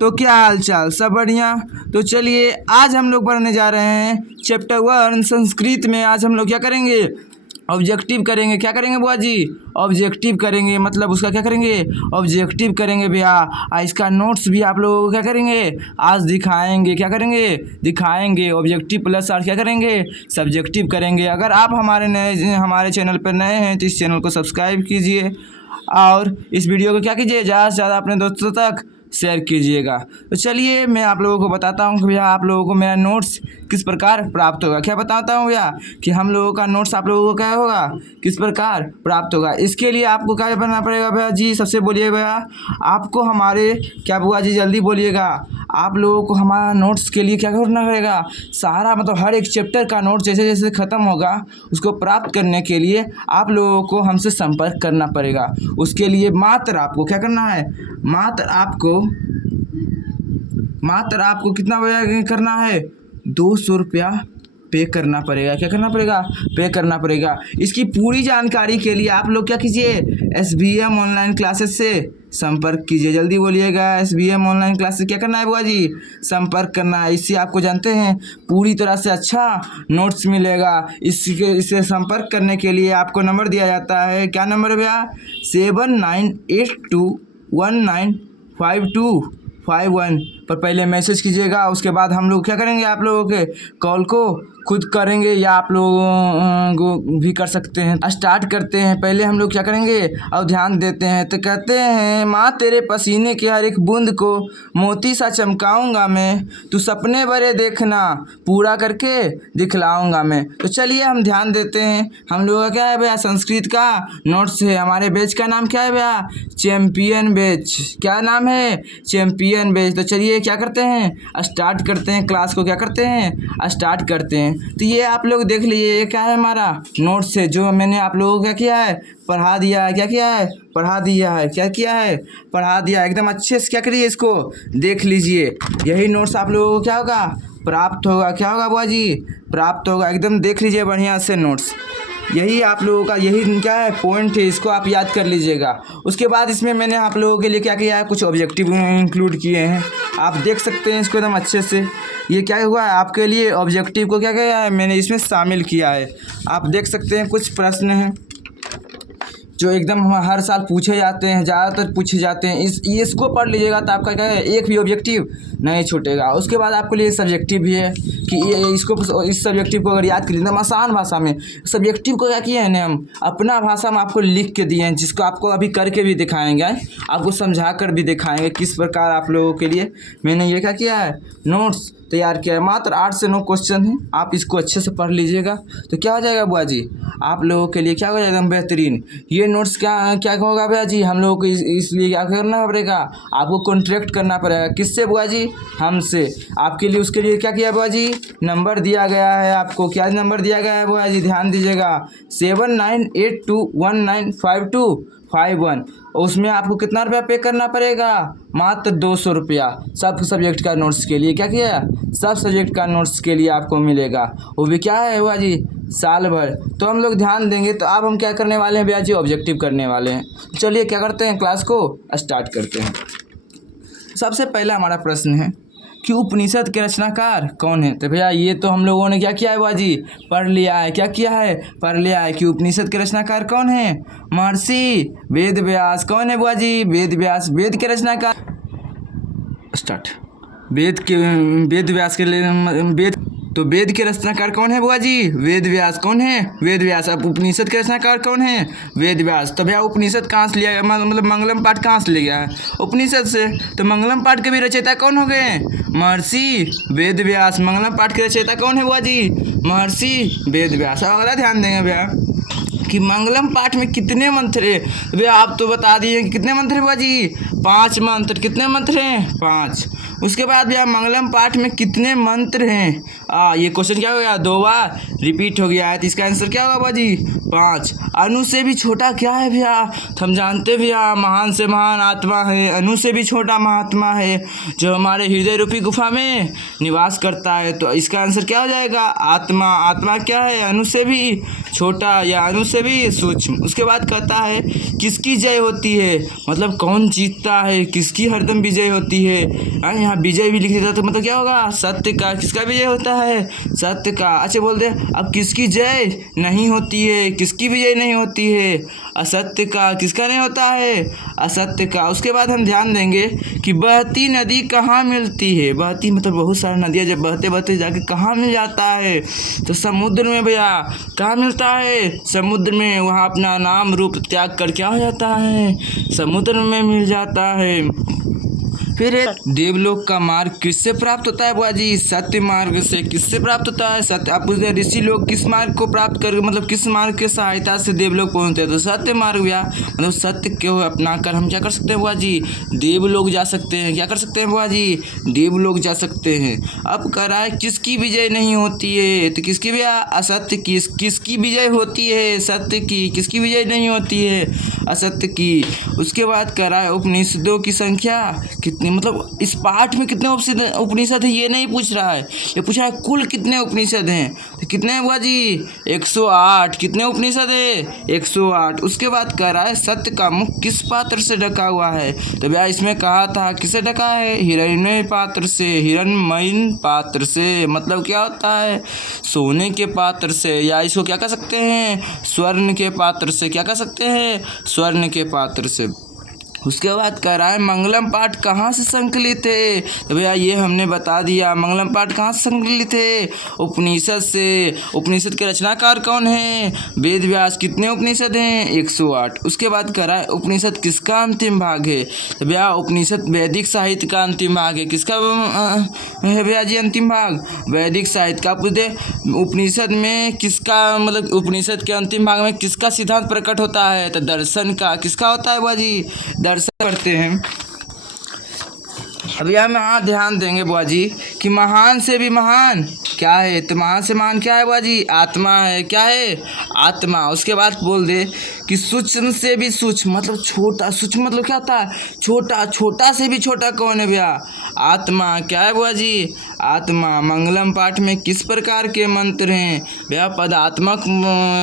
तो क्या हाल चाल, सब बढ़िया। तो चलिए आज हम लोग पढ़ने जा रहे हैं चैप्टर 1 संस्कृत में। आज हम लोग क्या करेंगे, ऑब्जेक्टिव करेंगे। क्या करेंगे बुआ जी? ऑब्जेक्टिव करेंगे, मतलब उसका क्या करेंगे, ऑब्जेक्टिव करेंगे भैया। इसका नोट्स भी आप लोगों को क्या करेंगे, आज दिखाएंगे। क्या करेंगे, दिखाएंगे। ऑब्जेक्टिव प्लस और क्या करेंगे, सब्जेक्टिव करेंगे। अगर आप हमारे चैनल पर नए हैं तो इस चैनल को सब्सक्राइब कीजिए और इस वीडियो को क्या कीजिए, ज़्यादा से ज़्यादा अपने दोस्तों तक शेयर कीजिएगा। तो चलिए मैं आप लोगों को बताता हूँ कि भैया आप लोगों को मेरा नोट्स किस प्रकार प्राप्त होगा। क्या बताता हूँ भैया कि हम लोगों का नोट्स आप लोगों को क्या होगा, किस प्रकार प्राप्त होगा। इसके लिए आपको क्या करना पड़ेगा भैया जी, सबसे बोलिए भैया आपको हमारे, क्या बुआ जी जल्दी बोलिएगा, आप लोगों को हमारा नोट्स के लिए क्या करना पड़ेगा, सारा मतलब हर एक चैप्टर का नोट जैसे जैसे ख़त्म होगा उसको प्राप्त करने के लिए आप लोगों को हमसे संपर्क करना पड़ेगा। उसके लिए मात्र आपको क्या करना है, मात्र आपको कितना करना है, 200 रुपया पे करना पड़ेगा। क्या करना पड़ेगा, पे करना पड़ेगा। इसकी पूरी जानकारी के लिए आप लोग क्या कीजिए, SBM ऑनलाइन क्लासेस से संपर्क कीजिए। जल्दी बोलिएगा, SBM ऑनलाइन क्लास से क्या करना है बुआ जी, संपर्क करना है। इससे आपको जानते हैं पूरी तरह से अच्छा नोट्स मिलेगा। इससे संपर्क करने के लिए आपको नंबर दिया जाता है। क्या नंबर है भैया, 7982195251 पर पहले मैसेज कीजिएगा। उसके बाद हम लोग क्या करेंगे, आप लोगों के कॉल को खुद करेंगे या आप लोग भी कर सकते हैं। स्टार्ट करते हैं। पहले हम लोग क्या करेंगे, और ध्यान देते हैं तो कहते हैं, माँ तेरे पसीने की हर एक बूंद को मोती सा चमकाऊंगा मैं, तू सपने बड़े देखना पूरा करके दिखलाऊंगा मैं। तो चलिए हम ध्यान देते हैं। हम लोगों का क्या है भैया, संस्कृत का नोट्स है। हमारे बैच का नाम क्या है भैया, चैम्पियन बैच। क्या नाम है, चैम्पियन बैच। तो चलिए क्या करते हैं, स्टार्ट करते हैं क्लास को। क्या करते हैं, स्टार्ट करते हैं। तो ये आप लोग देख लीजिए, ये क्या है, हमारा नोट्स है जो मैंने आप लोगों को क्या किया है, पढ़ा दिया है। क्या किया है, पढ़ा दिया है। क्या किया है, पढ़ा दिया। एकदम अच्छे से क्या करिए, इसको देख लीजिए। यही नोट्स आप लोगों को क्या होगा, प्राप्त होगा। क्या होगा बुआ जी, प्राप्त होगा। एकदम देख लीजिए बढ़िया से नोट्स। यही आप लोगों का यही क्या है, पॉइंट है, इसको आप याद कर लीजिएगा। उसके बाद इसमें मैंने आप लोगों के लिए क्या किया है, कुछ ऑब्जेक्टिव इंक्लूड किए हैं। आप देख सकते हैं इसको एकदम अच्छे से। ये क्या हुआ है, आपके लिए ऑब्जेक्टिव को क्या किया है, मैंने इसमें शामिल किया है। आप देख सकते हैं कुछ प्रश्न हैं जो एकदम हर साल पूछे जाते हैं, ज़्यादातर पूछे जाते हैं। इसको पढ़ लीजिएगा तो आपका क्या है, एक भी ऑब्जेक्टिव नहीं छूटेगा। उसके बाद आपके लिए सब्जेक्टिव भी है कि इस सब्जेक्टिव को अगर याद कर एकदम आसान भाषा में, सब्जेक्टिव को क्या किए हैं ना, हम अपना भाषा में आपको लिख के दिए हैं, जिसको आपको अभी करके भी दिखाएंगे, आपको समझा कर भी दिखाएंगे किस प्रकार आप लोगों के लिए मैंने ये क्या किया है, नोट्स तैयार किया है। मात्र 8 से 9 क्वेश्चन हैं, आप इसको अच्छे से पढ़ लीजिएगा तो क्या हो जाएगा बुआ जी, आप लोगों के लिए क्या हो जाएगा, एकदम बेहतरीन। ये नोट्स क्या होगा भैया जी, हम लोगों को इसलिए क्या करना पड़ेगा, आपको कॉन्ट्रैक्ट करना पड़ेगा। किससे बुआ जी, हमसे। आपके लिए उसके लिए क्या किया बुआ जी, नंबर दिया गया है आपको। क्या नंबर दिया गया है बुआ जी, ध्यान दीजिएगा, 7982195251। उसमें आपको कितना रुपया पे करना पड़ेगा, मात्र 200 रुपया। सब सब्जेक्ट का नोट्स के लिए क्या किया, सब सब्जेक्ट का नोट्स के लिए आपको मिलेगा। वो भी क्या है हुआ जी, साल भर। तो हम लोग ध्यान देंगे। तो अब हम क्या करने वाले हैं भैया जी, ऑब्जेक्टिव करने वाले हैं। चलिए क्या करते हैं, क्लास को स्टार्ट करते हैं। सबसे पहला हमारा प्रश्न है कि उपनिषद के रचनाकार कौन है। तो भैया ये तो हम लोगों ने क्या किया है बुआ जी, पढ़ लिया है। क्या किया है, पढ़ लिया है कि उपनिषद के रचनाकार कौन है, महर्षि वेद व्यास। कौन है बुआ जी, वेद व्यास। वेद के रचनाकार, स्टार्ट। वेद व्यास के लिए तो वेद के रचनाकार कौन है बुआ जी, वेद व्यास। कौन है, वेद व्यास। अब उपनिषद के रचनाकार कौन है, वेद व्यास। तो भैया उपनिषद कहाँ से लिया गया, मतलब मंगलम पाठ कहाँ से लिया गया है, उपनिषद से। तो मंगलम पाठ के भी रचयिता कौन हो गए, महर्षि वेद व्यास। मंगलम पाठ के रचयिता कौन है बुआ जी, महर्षि वेद व्यास। अगला ध्यान देंगे भैया कि मंगलम पाठ में कितने मंत्र है। भैया आप तो बता दिए कि कितने मंत्र है बुआ जी, 5 मंत्र। कितने मंत्र हैं, 5। उसके बाद भैया मंगलम पाठ में कितने मंत्र हैं, ये क्वेश्चन क्या हो गया, 2 बार रिपीट हो गया है। तो इसका आंसर क्या होगा बुआ जी, 5। अणु से भी छोटा क्या है भैया, तो हम जानते भैया महान से महान आत्मा है। अणु से भी छोटा महात्मा है जो हमारे हृदय रूपी गुफा में निवास करता है। तो इसका आंसर क्या हो जाएगा, आत्मा। आत्मा क्या है, अणु से भी छोटा या अणु से भी सूक्ष्म। उसके बाद कहता है किसकी जय होती है, मतलब कौन जीतता का है, किसकी हरदम विजय होती है। यहाँ विजय भी लिख देता तो मतलब क्या होगा, सत्य का। किसका विजय होता है, सत्य का। अच्छा बोल दे अब किसकी जय नहीं होती है, किसकी विजय नहीं होती है, असत्य का। किसका नहीं होता है, असत्य का। उसके बाद हम ध्यान देंगे कि बहती नदी कहाँ मिलती है। बहती मतलब बहुत सारी नदियाँ जब बहते बहते जाके कहाँ मिल जाता है, तो समुद्र में भैया। कहाँ मिलता है, समुद्र में। वहाँ अपना नाम रूप त्याग कर क्या हो जाता है, समुद्र में मिल जाता है। फिर देवलोक का मार्ग किससे प्राप्त होता है बुआ जी, सत्य मार्ग से। किससे प्राप्त होता है, सत्य। आप पूछते हैं ऋषि लोग किस मार्ग को प्राप्त कर, मतलब किस मार्ग के सहायता से देवलोक पहुंचते हैं, तो सत्य मार्ग भैया। मतलब सत्य को अपना कर हम क्या कर सकते हैं बुआ जी, देवलोक जा सकते हैं। क्या कर सकते हैं बुआ जी, देवलोक जा सकते हैं। अब कह रहा है किसकी विजय नहीं होती है, तो किसकी भैया, असत्य की। किसकी विजय होती है, सत्य की। किसकी विजय नहीं होती है, असत्य की। उसके बाद कह रहा है उपनिषदों की संख्या कितनी, मतलब इस पाठ में कितने उपनिषद है ये नहीं पूछ रहा है, ये पूछ रहा है कुल कितने उपनिषद हैं। तो कितने हैं बुआ जी, 108। कितने उपनिषद है, 108। उसके बाद कह रहा है सत्य का मुख किस पात्र से ढका हुआ है, तो भैया इसमें कहा था किससे ढका है, हिरण्मय पात्र से, हिरण्मयी पात्र से। मतलब क्या होता है, सोने के पात्र से, या इसको क्या कह सकते हैं, स्वर्ण के पात्र से। क्या कह सकते हैं, स्वर्ण के पात्र से। उसके बाद कह रहा है मंगलम पाठ कहाँ से संकलित है, तो भैया ये हमने बता दिया। मंगलम पाठ कहाँ से संकलित है, उपनिषद से। उपनिषद के रचनाकार कौन है, वेद व्यास। कितने उपनिषद हैं, 108। उसके बाद कह रहा है उपनिषद किसका अंतिम भाग है, तो भैया उपनिषद वैदिक साहित्य का अंतिम भाग है। किसका है भैया जी अंतिम भाग, वैदिक साहित्य का। पूछते उपनिषद में किसका, मतलब उपनिषद के अंतिम भाग में किसका सिद्धांत प्रकट होता है, तो दर्शन का। किसका होता है बुआ जी, दर्शन करते हैं। अब यहाँ में ध्यान देंगे बुआ जी कि महान से भी महान क्या है, तो महान से महान क्या है बुआ जी, आत्मा है। क्या है, आत्मा। उसके बाद बोल दे कि सूक्ष्म से भी सूक्ष्म, मतलब छोटा। सूक्ष्म मतलब क्या होता है, छोटा। छोटा से भी छोटा कौन है भैया, आत्मा। क्या है बुआ जी, आत्मा। मंगलम पाठ में किस प्रकार के मंत्र हैं भैया, पदात्मक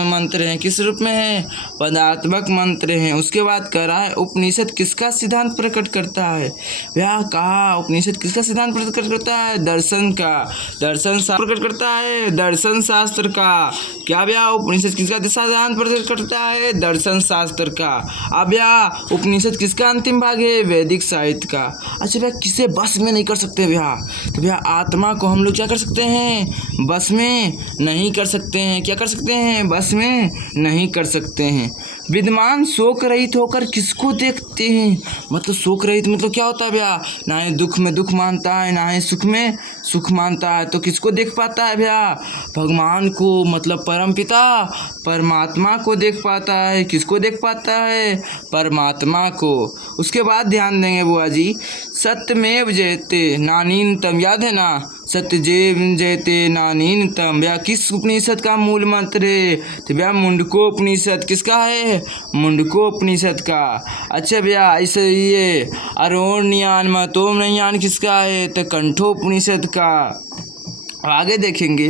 मंत्र हैं। किस रूप में है, पदात्मक मंत्र हैं। उसके बाद कह रहा है उपनिषद किसका सिद्धांत प्रकट करता है भैया, कहा उपनिषद किसका सिद्धांत प्रकट करता है, दर्शन का। दर्शन शास्त्र प्रकट करता है, दर्शन शास्त्र का। क्या भैया उपनिषद किसका सिद्धांत प्रकट करता है, दर्शन शास्त्र का। अब भैया उपनिषद किसका अंतिम भाग है, वैदिक साहित्य का। अच्छा भैया किसे बस में नहीं कर सकते भैया, तो भैया आत्मा को हम लोग क्या कर सकते हैं, बस में नहीं कर सकते हैं। क्या कर सकते हैं, बस में नहीं कर सकते हैं। विद्वान शोक रहित होकर किसको देखते हैं, मतलब शोक रहित मतलब क्या होता है भैया, ना ही दुख में दुख मानता है, ना ही सुख में सुख मानता है। तो किसको देख पाता है भैया, भगवान को, मतलब परमपिता परमात्मा को देख पाता है। किसको देख पाता है, परमात्मा को। उसके बाद ध्यान देंगे बुआ जी, सत्यमेव जयते नानीनतम। याद है ना, सत्यजेव जयते नानीनतम। भैया किस उपनिषद का मूल मंत्र है, तो भैया मुंडको उपनिषद। किसका है, मुंडको उपनिषद का। अच्छा भैया ऐसे ये अरोण्यान महतोमनयान किसका है, तो कंठो उपनिषद का। आगे देखेंगे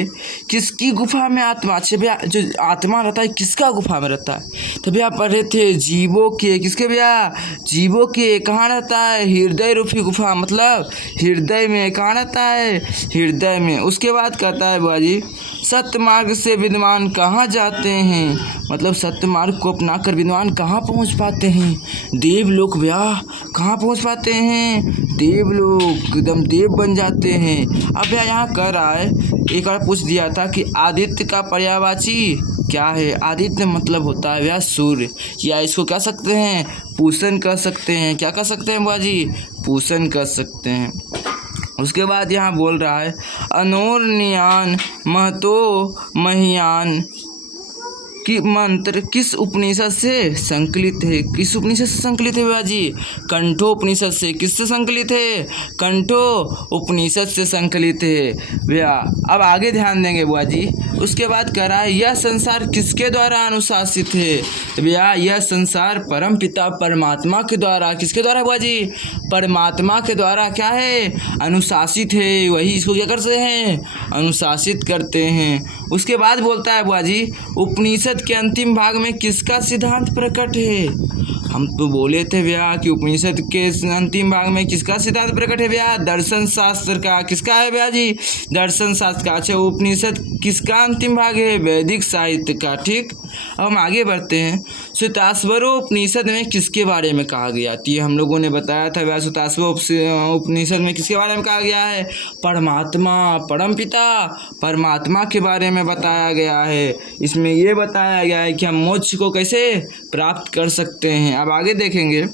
किसकी गुफा में आत्मा। अच्छा भैया जो आत्मा रहता है किसका गुफा में रहता है, तो भैया पढ़े थे जीवों के। किसके भैया, जीवों के। कहाँ रहता है, हृदय रूपी गुफा, मतलब हृदय में। कहाँ रहता है, हृदय में। उसके बाद कहता है बुआ जी सत्य मार्ग से विद्वान कहाँ जाते हैं, मतलब सत्य मार्ग को अपना कर विद्वान कहाँ पहुँच पाते हैं, देवलोक। भैया कहाँ पहुँच पाते हैं, देवलोक। एकदम देव बन जाते हैं। अब भैया यहाँ कह रहा है एक बार पूछ दिया था कि आदित्य का पर्यायवाची क्या है। आदित्य मतलब होता है भैया सूर्य, या इसको कह सकते हैं पूषण कह सकते हैं। क्या कह सकते हैं बुआ जी, पूषण कह सकते हैं। उसके बाद यहाँ बोल रहा है अनोरनियान महतो महियान कि मंत्र किस उपनिषद से संकलित है। किस उपनिषद से संकलित है बुआ जी, कंठो उपनिषद से। किससे संकलित है, कंठो उपनिषद से संकलित है भैया। अब आगे ध्यान देंगे बुआ जी। उसके बाद कह रहा है यह संसार किसके द्वारा अनुशासित है, तो भैया यह संसार परम पिता परमात्मा के द्वारा। किसके द्वारा बुआ जी, परमात्मा के द्वारा क्या है, अनुशासित है। वही इसको क्या करते हैं, अनुशासित करते हैं। उसके बाद बोलता है बुआ जी उपनिषद के अंतिम भाग में किसका सिद्धांत प्रकट है, हम तो बोले थे भैया कि उपनिषद के अंतिम भाग में किसका सिद्धांत प्रकट है भैया? दर्शन शास्त्र का। किसका है भैया जी? दर्शन शास्त्र का। अच्छा, उपनिषद किसका अंतिम भाग है? वैदिक साहित्य का। ठीक, अब हम आगे बढ़ते हैं। श्वेताश्वरोपनिषद में किसके बारे में कहा गया? तो ये हम लोगों ने बताया था भैया, श्वेताश्वर उपनिषद में किसके बारे में कहा गया है? परमात्मा, परमपिता परमात्मा के बारे में बताया गया है। इसमें ये बताया गया है कि हम मोक्ष को कैसे प्राप्त कर सकते हैं। अब आगे देखेंगे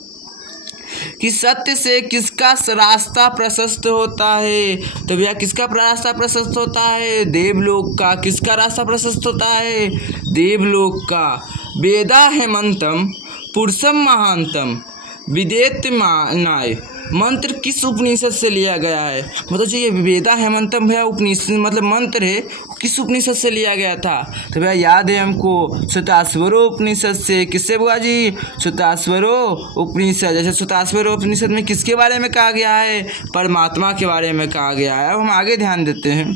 कि सत्य से किसका रास्ता प्रशस्त होता है? तो भैया किसका रास्ता प्रशस्त होता है? देवलोक का। किसका रास्ता प्रशस्त होता है? देवलोक का। वेदा हेमंतम पुरुषम महांतम विदेत नाय मंत्र किस उपनिषद से लिया गया है? मतलब जो ये वेदा हेमंतम भैया उपनिषद मतलब मंत्र है, किस उपनिषद से लिया गया था? तो भैया याद है हमको, श्वेताश्वरो उपनिषद से। किससे बुआ जी? श्वेताश्वरो उपनिषद। जैसे श्वेताश्वरो उपनिषद में किसके बारे में कहा गया है? परमात्मा के बारे में कहा गया है। अब हम आगे ध्यान देते हैं।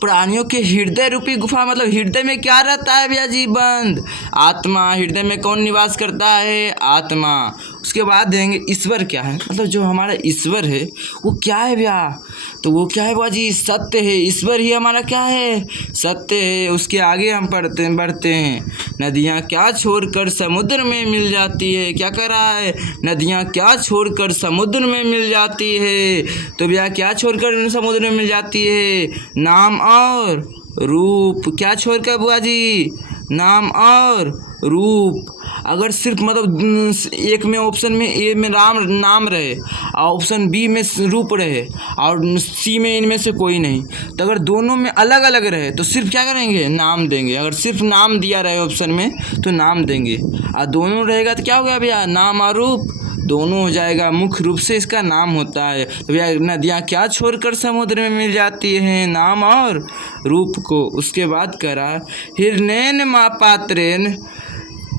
प्राणियों के हृदय रूपी गुफा, मतलब हृदय में क्या रहता है भैया जी? बंद। आत्मा। हृदय में कौन निवास करता है? आत्मा। उसके बाद देंगे ईश्वर क्या है, मतलब जो हमारा ईश्वर है वो क्या है भैया? तो वो क्या है बुआ जी? सत्य है। ईश्वर ही हमारा क्या है? सत्य है। उसके आगे हम बढ़ते हैं। नदियाँ क्या छोड़कर समुद्र में मिल जाती है? क्या कर रहा है? नदियाँ क्या छोड़कर समुद्र में मिल जाती है? तो भैया क्या छोड़कर समुद्र में मिल जाती है? नाम और रूप। क्या छोड़कर बुआ जी? नाम और रूप। अगर सिर्फ मतलब एक में ऑप्शन में ए में नाम रहे और ऑप्शन बी में रूप रहे और सी में इनमें से कोई नहीं, तो अगर दोनों में अलग अलग रहे तो सिर्फ क्या करेंगे? नाम देंगे। अगर सिर्फ नाम दिया रहे ऑप्शन में तो नाम देंगे, और दोनों रहेगा तो क्या हो गया भैया? नाम और रूप दोनों हो जाएगा। मुख्य रूप से इसका नाम होता है। तो भैया नदियाँ क्या छोड़कर समुद्र में मिल जाती हैं? नाम और रूप को। उसके बाद करा हिरण्यन पात्रेन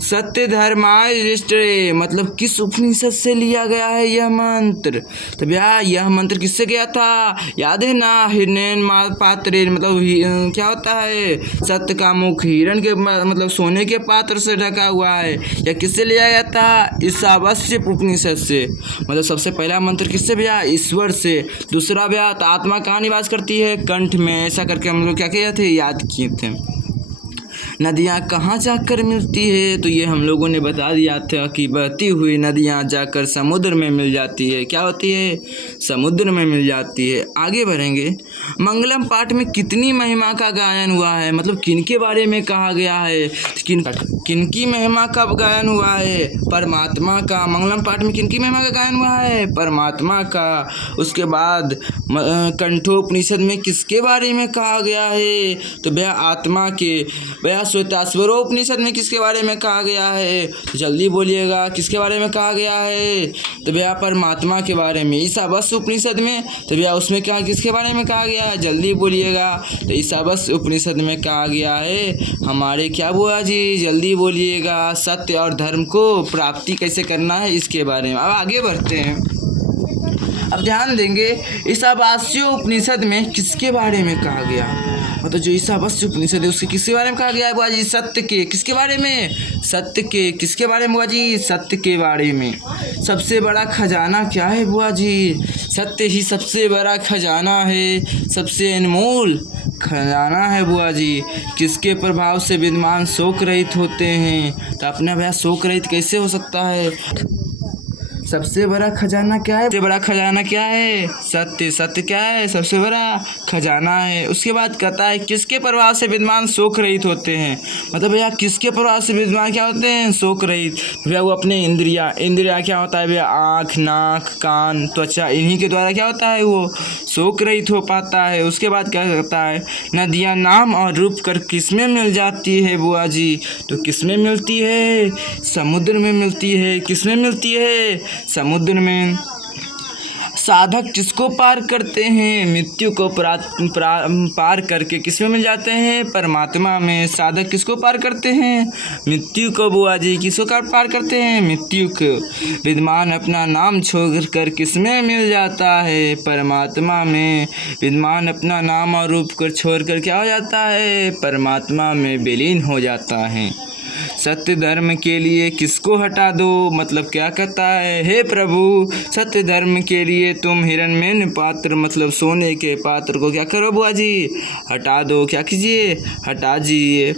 सत्य धर्माष्टे, मतलब किस उपनिषद से लिया गया है यह मंत्र? तो भैया यह मंत्र किससे गया था? याद है ना? हिरण्यन पात्रे, मतलब क्या होता है? सत्य का मुख हिरण के मतलब सोने के पात्र से ढका हुआ है। या किससे लिया गया था? ईशावास्य उपनिषद से। मतलब सबसे पहला मंत्र किससे भैया? ईश्वर से। दूसरा भैया तो आत्मा कहाँ निवास करती है? कंठ में। ऐसा करके हम लोग क्या किए थे? याद किए थे। नदियाँ कहाँ जाकर मिलती है? तो ये हम लोगों ने बता दिया था कि बहती हुई नदियाँ जाकर समुद्र में मिल जाती है। क्या होती है? समुद्र में मिल जाती है। आगे बढ़ेंगे। मंगलम पाठ में कितनी महिमा का गायन हुआ है? मतलब किन के बारे में कहा गया है? किन की महिमा का गायन हुआ है? परमात्मा का। मंगलम पाठ में किन की महिमा का गायन हुआ है? परमात्मा का। उसके बाद कंठोपनिषद में किसके बारे में कहा गया है? तो भैया आत्मा के। भैया श्वेताश्वरोपनिषद में किसके बारे में कहा गया है? जल्दी बोलिएगा, किसके बारे में कहा गया है? तो भैया परमात्मा के बारे में। ईशावास्य उपनिषद में तो भैया उसमें क्या किसके बारे में कहा गया है? जल्दी बोलिएगा। तो ईशावास्य उपनिषद में कहा गया है हमारे क्या बुआ जी? जल्दी बोलिएगा। सत्य और धर्म को प्राप्ति कैसे करना है इसके बारे में। अब आगे बढ़ते हैं। अब ध्यान देंगे ईशावास्य उपनिषद में किसके बारे में कहा गया? मतलब जो ईशावास्य उपनिषद है उसके किसके बारे में कहा गया है बुआ जी? सत्य के। किसके बारे में? सत्य के। किसके बारे में बुआ जी? सत्य के बारे में। सबसे बड़ा खजाना क्या है बुआ जी? सत्य ही सबसे बड़ा खजाना है, सबसे अनमोल खजाना है बुआ जी। किसके प्रभाव से विद्वान शोक रहित होते हैं? तो अपना भैया शोक रहित कैसे हो सकता है? सबसे बड़ा खजाना क्या है? सबसे बड़ा खजाना क्या है? सत्य। सत्य क्या है? सबसे बड़ा खजाना है। उसके बाद कहता है किसके प्रभाव से विद्वान शोक रहित होते हैं? मतलब भैया किसके प्रभाव से विद्वान क्या होते हैं? शोक रहित। भैया वो अपने इंद्रिया क्या होता है भैया? आँख, नाक, कान, त्वचा, इन्हीं के द्वारा क्या होता है? वो शोक रहित हो पाता है। उसके बाद क्या कहता है? नदियाँ नाम और रूप कर किस में मिल जाती है बुआ जी? तो किस में मिलती है? समुद्र में मिलती है। किस में मिलती है? समुद्र में। साधक किसको पार करते हैं? मृत्यु को पार करके किस में मिल जाते हैं? परमात्मा में। साधक किसको पार करते हैं? मृत्यु को बुआ जी। किसको पार करते हैं? मृत्यु को। विद्वान अपना नाम छोड़कर किस में मिल जाता है? परमात्मा में। विद्वान अपना नाम और रूप को छोड़कर क्या हो जाता है? परमात्मा में विलीन हो जाता है। सत्य धर्म के लिए किसको हटा दो। मतलब क्या कहता है, हे प्रभु सत्य धर्म के लिए तुम हिरण्मय पात्र मतलब सोने के पात्र को क्या करो बुआ जी, हटा दो। क्या कीजिए, हटा दीजिए।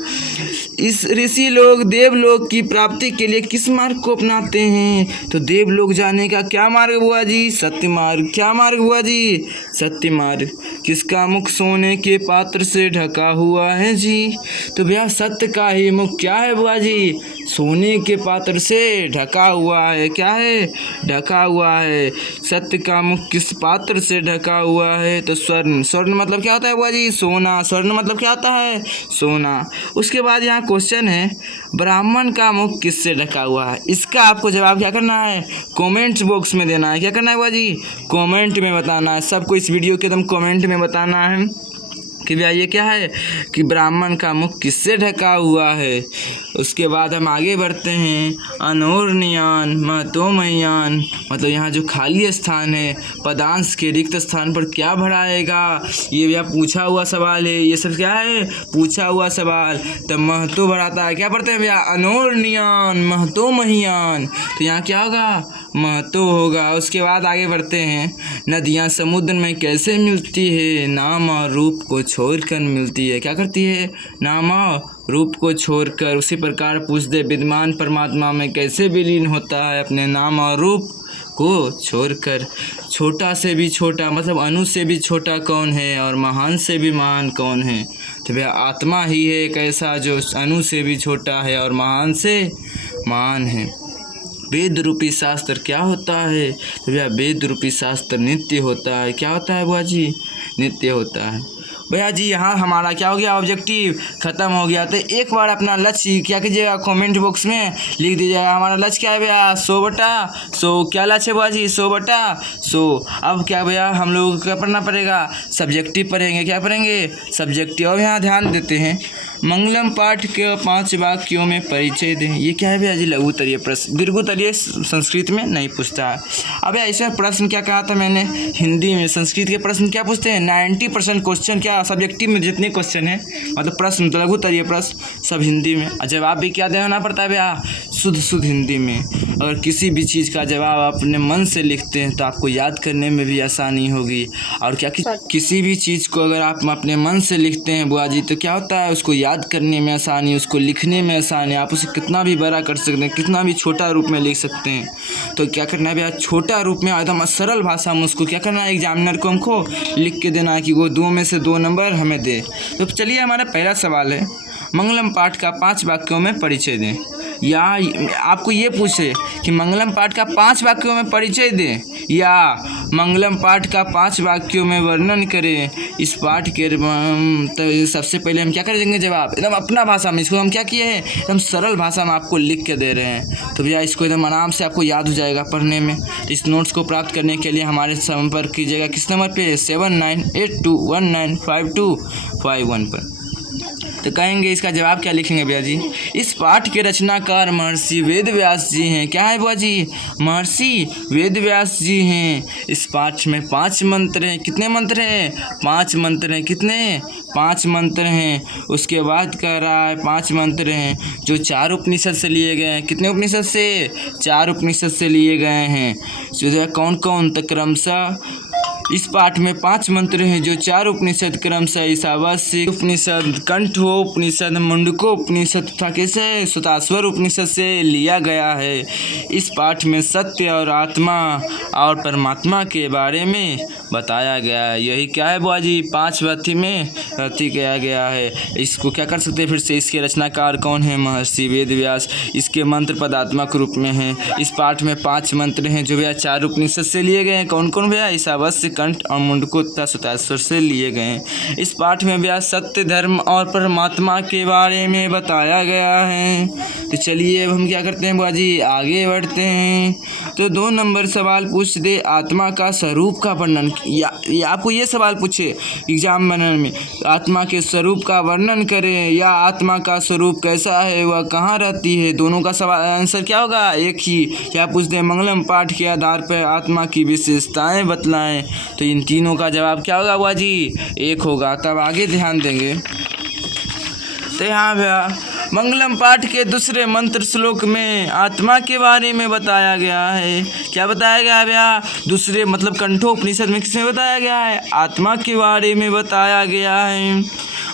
इस ऋषि लोग देवलोक की प्राप्ति के लिए किस मार्ग को अपनाते हैं। तो देवलोक जाने का क्या मार्ग बुआ जी, सत्य मार्ग। क्या मार्ग बुआ जी, सत्य मार्ग। किसका मुख सोने के पात्र से ढका हुआ है जी। तो भैया सत्य का ही मुख क्या है बुआ जी, सोने के पात्र से ढका हुआ है। क्या है, ढका हुआ है। सत्य का मुख किस पात्र से ढका हुआ है। तो स्वर्ण। स्वर्ण मतलब क्या होता है बुआ जी, सोना। स्वर्ण मतलब क्या होता है, सोना। उसके बाद यहाँ क्वेश्चन है, ब्राह्मण का मुख किससे ढका हुआ है। इसका आपको जवाब क्या करना है, कमेंट बॉक्स में देना है। क्या करना है बुआ जी, कमेंट में बताना है। सबको इस वीडियो के एकदम कमेंट में बताना है कि भैया ये क्या है कि ब्राह्मण का मुख किससे ढका हुआ है। उसके बाद हम आगे बढ़ते हैं। अनोरनियान महतोमयान मतलब यहाँ जो खाली स्थान है पदांश के रिक्त स्थान पर क्या भराएगा। ये भैया पूछा हुआ सवाल है, ये सब क्या है, पूछा हुआ सवाल। तब महतो भराता है, क्या पढ़ते हैं भैया, अनोरनियान महतोमयान। तो यहाँ क्या होगा, महतो होगा। उसके बाद आगे बढ़ते हैं। नदियाँ समुद्र में कैसे मिलती है, नाम और रूप को छोड़कर मिलती है। क्या करती है, नाम और रूप को छोड़कर। उसी प्रकार पूछ दे, विद्यमान परमात्मा में कैसे विलीन होता है, अपने नाम और रूप को छोड़कर। छोटा से भी छोटा मतलब अणु से भी छोटा कौन है और महान से भी महान कौन है। तो भैया आत्मा ही है एक ऐसा जो अणु से भी छोटा है और महान से महान है। वेद रूपी शास्त्र क्या होता है। तो भैया वेद रूपी शास्त्र नित्य होता है। क्या होता है बुआ जी, नित्य होता है। भैया जी यहाँ हमारा क्या हो गया, ऑब्जेक्टिव ख़त्म हो गया। तो एक बार अपना लक्ष्य क्या कीजिएगा, कमेंट बॉक्स में लिख दीजिएगा। हमारा लक्ष्य क्या है भैया, 100/100। क्या लक्ष्य है बुआ जी, 100/100। अब क्या भैया हम लोगों को क्या पढ़ना पड़ेगा, सब्जेक्टिव पढ़ेंगे। क्या पढ़ेंगे, सब्जेक्टिव। अब यहाँ ध्यान देते हैं, मंगलम पाठ के 5 वाक्यों में परिचय दें। ये क्या है भैया जी, लघुतरीय प्रश्न। दीर्घोत्तरीय संस्कृत में नहीं पूछता है। अब इसमें प्रश्न क्या कहा था मैंने, हिंदी में। संस्कृत के प्रश्न क्या पूछते हैं, 90% क्वेश्चन क्या सब्जेक्टिव में जितने क्वेश्चन हैं मतलब प्रश्न तो लघुतरीय प्रश्न सब हिंदी में। और जवाब भी क्या देना पड़ता है भैया, शुद्ध हिंदी में। अगर किसी भी चीज़ का जवाब अपने मन से लिखते हैं तो आपको याद करने में भी आसानी होगी। और क्या किसी भी चीज़ को अगर आप अपने मन से लिखते हैं बुआ जी तो क्या होता है, उसको याद करने में आसानी, उसको लिखने में आसानी। आप उसे कितना भी बड़ा कर सकते हैं, कितना भी छोटा रूप में लिख सकते हैं। तो क्या करना है भैया, छोटा रूप में एकदम सरल भाषा में उसको क्या करना है, एग्जामिनर को हमको लिख के देना है कि वो 2 में से 2 नंबर हमें दे। तो चलिए हमारा पहला सवाल है, मंगलम पाठ का 5 वाक्यों में परिचय दें। या आपको ये पूछे कि मंगलम पाठ का 5 वाक्यों में परिचय दें या मंगलम पाठ का 5 वाक्यों में वर्णन करें। इस पाठ के तो सबसे पहले हम क्या करेंगे, जवाब एकदम अपना भाषा में। इसको हम क्या किए हैं, एकदम सरल भाषा में आपको लिख के दे रहे हैं। तो भैया इसको एकदम आराम से आपको याद हो जाएगा पढ़ने में। इस नोट्स को प्राप्त करने के लिए हमारे संपर्क कीजिएगा किस नंबर पे, 7982195251 पर। तो कहेंगे इसका जवाब क्या लिखेंगे भैया जी, इस पाठ के रचनाकार महर्षि वेदव्यास जी हैं। क्या है बुआ जी, महर्षि वेदव्यास जी हैं। इस पाठ में 5 मंत्र हैं। कितने मंत्र हैं, 5 मंत्र हैं। कितने, 5 मंत्र हैं। उसके बाद कह रहा है 5 मंत्र हैं जो 4 उपनिषद से लिए गए हैं। कितने उपनिषद से, 4 उपनिषद से लिए गए हैं। जो कौन कौन, तो क्रमशः इस पाठ में 5 मंत्र हैं जो 4 उपनिषद क्रमशः ईशावास्य उपनिषद, कंठो उपनिषद, मुंडको उपनिषद तथा कैसे सुतास्वर उपनिषद से लिया गया है। इस पाठ में सत्य और आत्मा और परमात्मा के बारे में बताया गया है। यही क्या है बुआ जी, 5 वाक्य में रति किया गया है। इसको क्या कर सकते हैं फिर से, इसके रचनाकार कौन है, महर्षि वेदव्यास। इसके मंत्र पदात्मक रूप में हैं। इस पाठ में 5 मंत्र हैं जो भैया 4 उपनिषद से लिए गए हैं। कौन कौन भैया, ईशावास्य, कंठ और मुंडको तथा सुतास्वर से लिए गए हैं। इस पाठ में भैया सत्य, धर्म और परमात्मा के बारे में बताया गया है। तो चलिए अब हम क्या करते हैं बुआ जी, आगे बढ़ते हैं। तो 2 नंबर सवाल पूछ दे, आत्मा का स्वरूप का वर्णन। या आपको ये सवाल पूछे एग्जाम में, आत्मा के स्वरूप का वर्णन करें या आत्मा का स्वरूप कैसा है, वह कहाँ रहती है। दोनों का सवाल आंसर क्या होगा, एक ही। क्या पूछ दे, मंगलम पाठ के आधार पर आत्मा की विशेषताएं बतलाएं। तो इन तीनों का जवाब क्या होगा बुआ जी, एक होगा। तब आगे ध्यान देंगे। तो यहाँ भैया मंगलम पाठ के दूसरे मंत्र श्लोक में आत्मा के बारे में बताया गया है। क्या बताया गया है भैया? दूसरे मतलब कंठोपनिषद में किसमें बताया गया है? आत्मा के बारे में बताया गया है।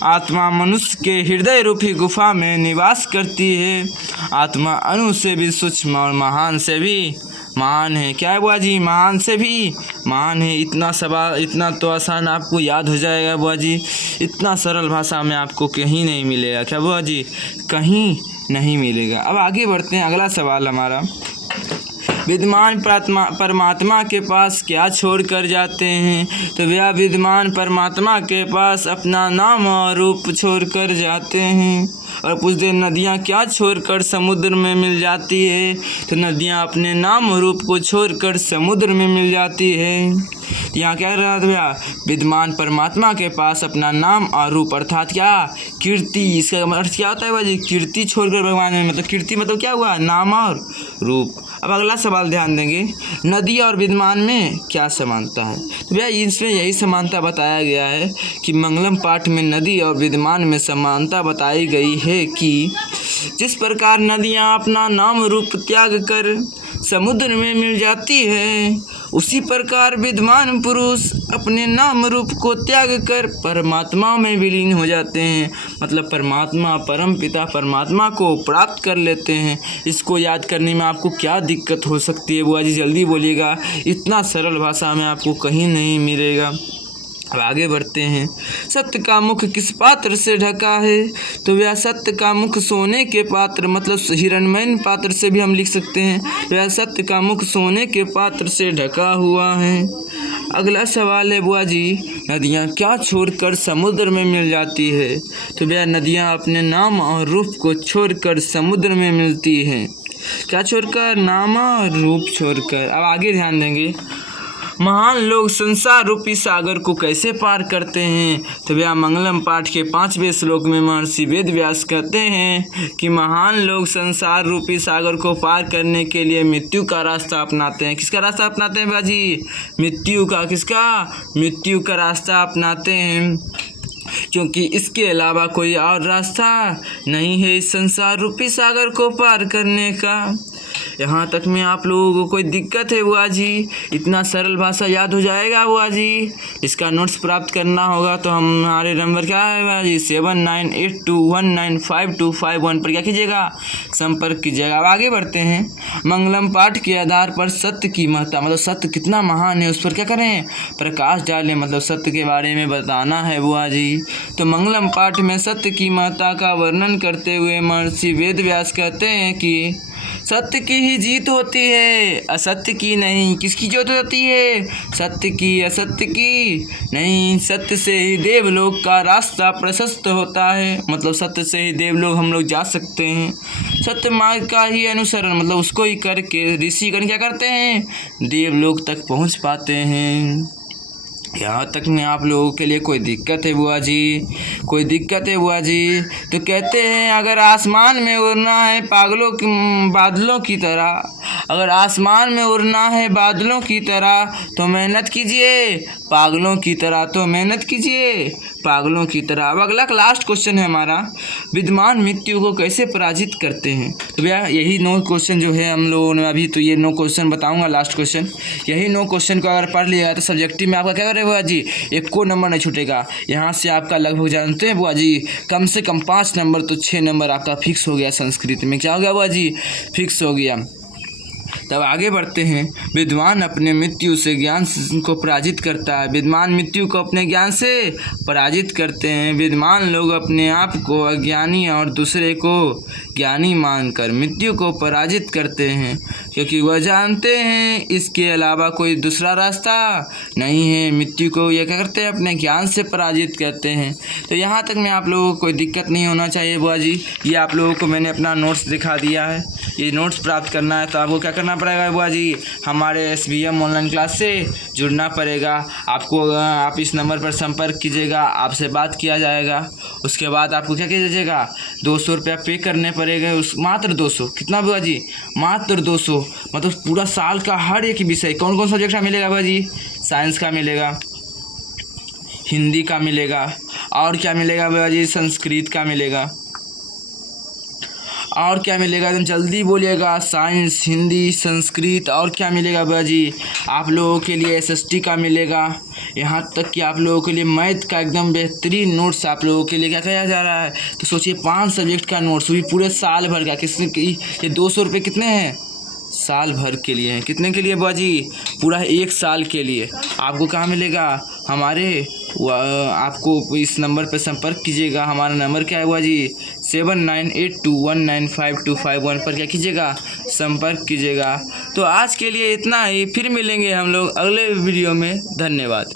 आत्मा मनुष्य के हृदय रूपी गुफा में निवास करती है। आत्मा अणु से भी सूक्ष्म और महान से भी महान है। क्या है बुआ जी? महान से भी महान है। इतना सवाल इतना तो आसान आपको याद हो जाएगा बुआ जी। इतना सरल भाषा में आपको कहीं नहीं मिलेगा। क्या बुआ जी? कहीं नहीं मिलेगा। अब आगे बढ़ते हैं। अगला सवाल हमारा, विद्यमान परमात्मा के पास क्या छोड़ कर जाते हैं? तो भैया विद्यमान परमात्मा के पास अपना नाम और रूप छोड़ कर जाते हैं। और पूछते नदियाँ क्या छोड़कर समुद्र में मिल जाती है? तो नदियाँ अपने नाम रूप को छोड़कर समुद्र में मिल जाती है। तो यहाँ क्या कर रहा था भैया? विद्यमान परमात्मा के पास अपना नाम और रूप अर्थात क्या? कीर्ति। इसका अर्थ क्या होता है भाई? कीर्ति छोड़कर भगवान में, मतलब कीर्ति मतलब क्या हुआ? नाम और रूप। अब अगला सवाल ध्यान देंगे, नदी और विद्यमान में क्या समानता है? तो भैया इसमें यही समानता बताया गया है कि मंगलम पाठ में नदी और विद्यमान में समानता बताई गई है कि जिस प्रकार नदियाँ अपना नाम रूप त्याग कर समुद्र में मिल जाती है, उसी प्रकार विद्यमान पुरुष अपने नाम रूप को त्याग कर परमात्मा में विलीन हो जाते हैं। मतलब परमात्मा परम पिता परमात्मा को प्राप्त कर लेते हैं। इसको याद करने में आपको क्या दिक्कत हो सकती है बुआ जी? जल्दी बोलिएगा। इतना सरल भाषा में आपको कहीं नहीं मिलेगा। अब आगे बढ़ते हैं। सत्य का मुख किस पात्र से ढका है? तो वह सत्य का मुख सोने के पात्र मतलब हिरण्मय पात्र से भी हम लिख सकते हैं। वह सत्य का मुख सोने के पात्र से ढका हुआ है। अगला सवाल है बुआ जी, नदियाँ क्या छोड़कर समुद्र में मिल जाती है? तो वह नदियाँ अपने नाम और रूप को छोड़कर समुद्र में मिलती हैं। क्या छोड़कर? नाम और रूप छोड़कर। अब आगे ध्यान देंगे, महान लोग संसार रूपी सागर को कैसे पार करते हैं? तो भैया मंगलम पाठ के 5वें श्लोक में महर्षि वेद व्यास कहते हैं कि महान लोग संसार रूपी सागर को पार करने के लिए मृत्यु का रास्ता अपनाते हैं। किसका रास्ता अपनाते हैं बाजी? मृत्यु का। किसका? मृत्यु का रास्ता अपनाते हैं, क्योंकि इसके अलावा कोई और रास्ता नहीं है इस संसार रूपी सागर को पार करने का। यहाँ तक में आप लोगों को कोई दिक्कत है बुआ जी? इतना सरल भाषा याद हो जाएगा बुआ जी? इसका नोट्स प्राप्त करना होगा तो हमारे नंबर क्या है बुआ जी? 7982195251 पर क्या कीजिएगा? संपर्क कीजिएगा। अब आगे बढ़ते हैं। मंगलम पाठ के आधार पर सत्य की महत्ता मतलब सत्य कितना महान है उस पर क्या करें? प्रकाश डालें। मतलब सत्य के बारे में बताना है बुआ जी। तो मंगलम पाठ में सत्य की महत्ता का वर्णन करते हुए महर्षि वेद व्यास कहते हैं कि सत्य की ही जीत होती है, असत्य की नहीं। किसकी जीत होती है? सत्य की, असत्य की नहीं। सत्य से ही देवलोक का रास्ता प्रशस्त होता है। मतलब सत्य से ही देवलोक हम लोग जा सकते हैं। सत्य मार्ग का ही अनुसरण मतलब उसको ही करके ऋषिगण क्या करते हैं? देवलोक तक पहुंच पाते हैं। यहाँ तक में आप लोगों के लिए कोई दिक्कत है बुआ जी? कोई दिक्कत है बुआ जी? तो कहते हैं अगर आसमान में उड़ना है बादलों की तरह, अगर आसमान में उड़ना है बादलों की तरह तो मेहनत कीजिए पागलों की तरह। तो मेहनत कीजिए पागलों की तरह। अब अगला लास्ट क्वेश्चन है हमारा, विद्यमान मृत्यु को कैसे पराजित करते हैं? तो भैया यही 9 क्वेश्चन जो है हम लोगों ने अभी तो ये 9 क्वेश्चन बताऊंगा लास्ट क्वेश्चन। यही 9 क्वेश्चन को अगर पढ़ लिया तो सब्जेक्टिव में आपका क्या करेगा बुआ जी? एक को नंबर नहीं छूटेगा। यहाँ से आपका लगभग जानते हैं बुआ जी कम से कम 5 नंबर तो 6 नंबर आपका फिक्स हो गया। संस्कृत में क्या हो गया बुआ जी? फिक्स हो गया। तब आगे बढ़ते हैं। विद्वान अपने मृत्यु से ज्ञान को पराजित करता है। विद्वान मृत्यु को अपने ज्ञान से पराजित करते हैं। विद्वान लोग अपने आप को अज्ञानी और दूसरे को ज्ञानी मानकर मृत्यु को पराजित करते हैं, क्योंकि वह जानते हैं इसके अलावा कोई दूसरा रास्ता नहीं है। मृत्यु को यह क्या करते हैं? अपने ज्ञान से पराजित करते हैं। तो यहाँ तक में आप लोगों को कोई दिक्कत नहीं होना चाहिए बुआ जी। ये आप लोगों को मैंने अपना नोट्स दिखा दिया है। ये नोट्स प्राप्त करना है तो आपको क्या करना पड़ेगा बुआ जी? हमारे SBM ऑनलाइन क्लास से जुड़ना पड़ेगा आपको। आप इस नंबर पर संपर्क कीजिएगा, आपसे बात किया जाएगा। उसके बाद आपको क्या कीजिएगा? 200 रुपया पे करने पड़ेगा। उस मात्र 200। कितना बुआ जी? मात्र 200। मतलब पूरा साल का हर एक विषय। कौन कौन सब्जेक्ट का मिलेगा बुआ जी? साइंस का मिलेगा, हिंदी का मिलेगा, और क्या मिलेगा बुआ जी? संस्कृत का मिलेगा। और क्या मिलेगा एकदम जल्दी बोलिएगा। साइंस, हिंदी, संस्कृत और क्या मिलेगा बुआ जी? आप लोगों के लिए SST का मिलेगा, यहाँ तक कि आप लोगों के लिए मैथ का एकदम बेहतरीन नोट्स आप लोगों के लिए क्या किया जा रहा है। तो सोचिए 5 सब्जेक्ट का नोट्स भी पूरे साल भर का। किसने ये 200 रुपये कितने हैं? साल भर के लिए हैं। कितने के लिए बुआ जी? पूरा 1 साल के लिए। आपको कहाँ मिलेगा? आपको इस नंबर पर संपर्क कीजिएगा। हमारा नंबर क्या है बुआ जी? 7982195251 पर क्या कीजिएगा? संपर्क कीजिएगा। तो आज के लिए इतना ही, फिर मिलेंगे हम लोग अगले वीडियो में। धन्यवाद।